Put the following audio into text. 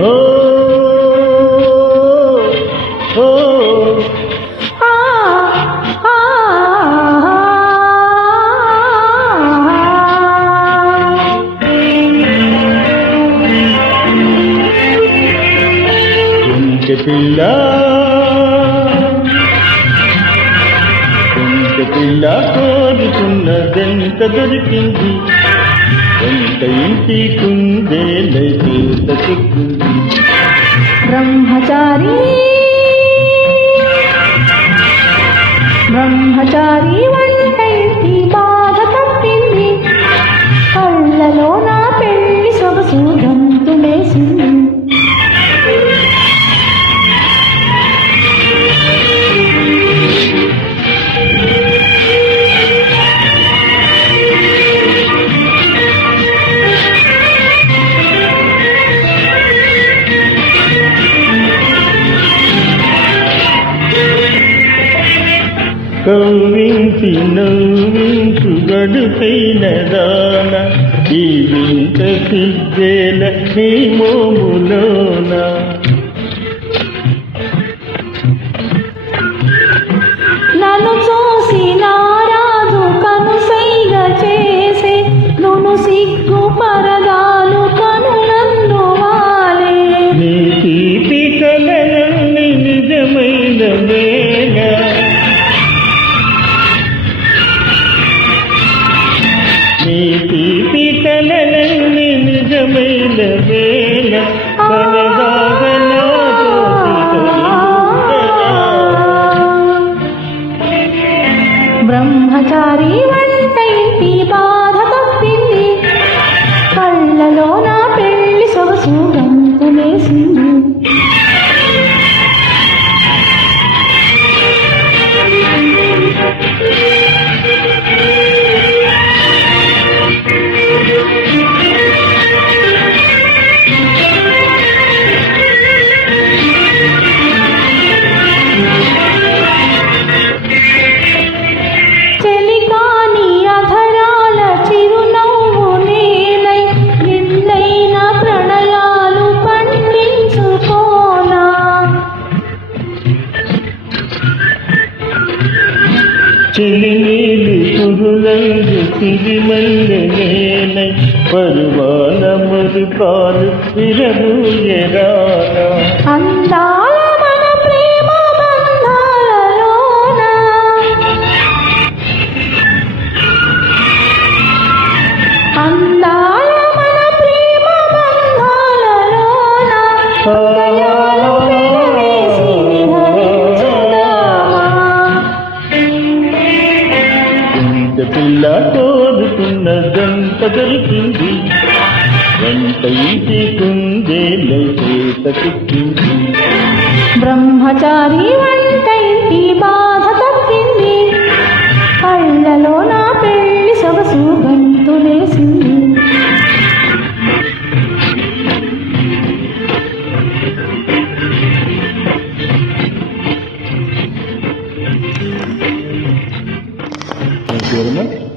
Oh. పిల్ల. కొంత పిల్ల కోరుకున్నదెంత దొరికింది? ఎంత ఇంటి కుందేలైతే చిక్కింది బ్రహ్మచారి. బ్రహ్మచారి వంటైతి కవ్వించి నవ్వించు గడుపైన దాన ఈ వింత సిద్ధేల నీ మోములోనా. తీపి కలలన్నీ నిజమైన వేళ బ్రహ్మచారి వంటైంటి బాధ తప్పింది. కళ్ళలోనా செலிமேலு சுருளைந்து திரிமல்ல மேலை வருவான் நமது பால் பிறகு எரானா அந்தா పిల్ల కోరుకున్నదంత దొరికింది. వెంట ఇంటి కుందేలై చేత బ్రహ్మచారి వంటైంటి yorumu.